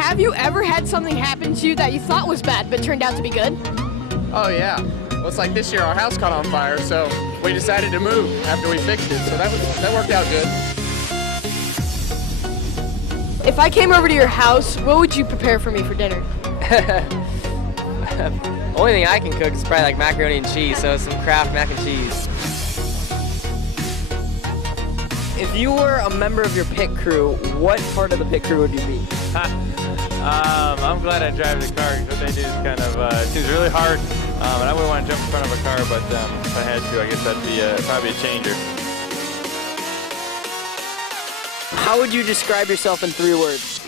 Have you ever had something happen to you that you thought was bad but turned out to be good? Oh yeah. Well, it's like this year our house caught on fire, so we decided to move after we fixed it. So that worked out good. If I came over to your house, what would you prepare for me for dinner? Only thing I can cook is probably like macaroni and cheese, so some Kraft mac and cheese. If you were a member of your pit crew, what part of the pit crew would you be? I'm glad I drive the car because what they do is kind of, it seems really hard, and I wouldn't want to jump in front of a car, but if I had to, I guess that'd be probably a changer. How would you describe yourself in 3 words?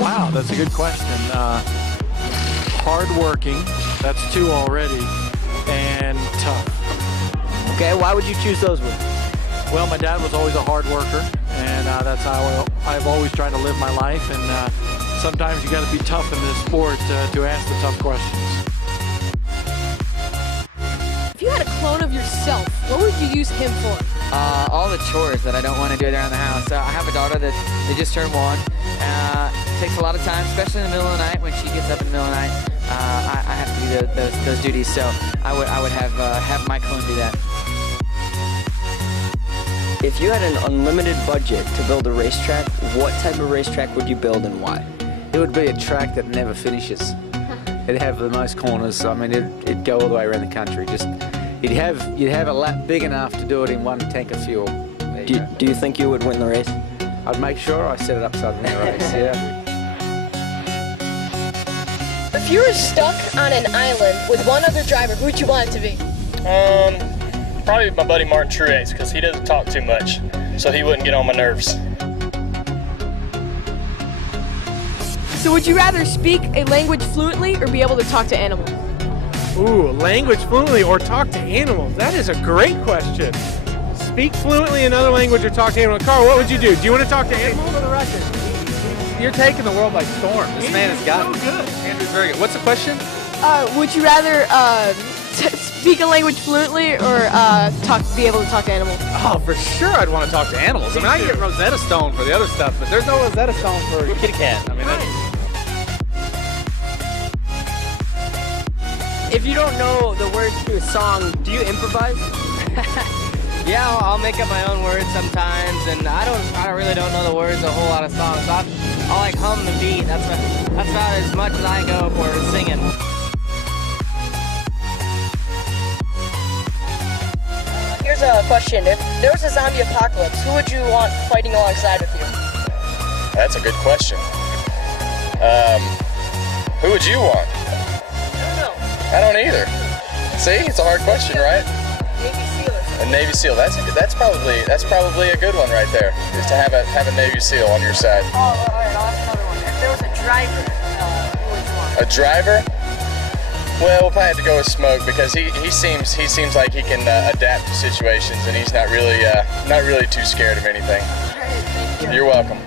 Wow, that's a good question. Hardworking, that's 2 already, and tough. Okay, why would you choose those words? Well, my dad was always a hard worker, and that's how I've always tried to live my life, and sometimes you got to be tough in this sport to ask the tough questions. If you had a clone of yourself, what would you use him for? All the chores that I don't want to do around the house. I have a daughter that they just turned 1. Takes a lot of time, especially in the middle of the night when she gets up in the middle of the night. I have to do those duties, so I would have my clone do that. If you had an unlimited budget to build a racetrack, what type of racetrack would you build and why? It would be a track that never finishes. It'd have the most corners. I mean, it'd go all the way around the country. Just you'd have a lap big enough to do it in 1 tank of fuel. Do you think you would win the race? I'd make sure I set it up so I'd win the race. Yeah. If you were stuck on an island with one other driver, who would you want it to be? Probably my buddy Martin Truex, because he doesn't talk too much, so he wouldn't get on my nerves. So would you rather speak a language fluently or be able to talk to animals? Ooh, language fluently or talk to animals? That is a great question. Speak fluently another language or talk to animals. Carl, what would you do? Do you want to talk to animals? For the record, you're taking the world by storm. This man has got it. So good. Andrew's very good. What's the question? Would you rather speak a language fluently or be able to talk to animals? Oh, for sure I'd want to talk to animals. I mean, I get Rosetta Stone for the other stuff, but there's no Rosetta Stone for kitty cat. I mean, If you don't know the words to a song, do you improvise? Yeah, I'll make up my own words sometimes, and I really don't know the words of a whole lot of songs. So I'll like hum the beat. That's about as much as I go for singing. Here's a question. If there was a zombie apocalypse, who would you want fighting alongside with you? That's a good question. Who would you want? I don't know. I don't either. See, it's a hard question, right? Navy SEAL. A Navy SEAL. That's probably a good one right there. Is to have a Navy SEAL on your side. Oh, all right. I'll ask another one. If there was a driver, who would you want? A driver? Well, we'll probably have to go with Smoke because he seems like he can adapt to situations and he's not really too scared of anything. Thank you. You're welcome.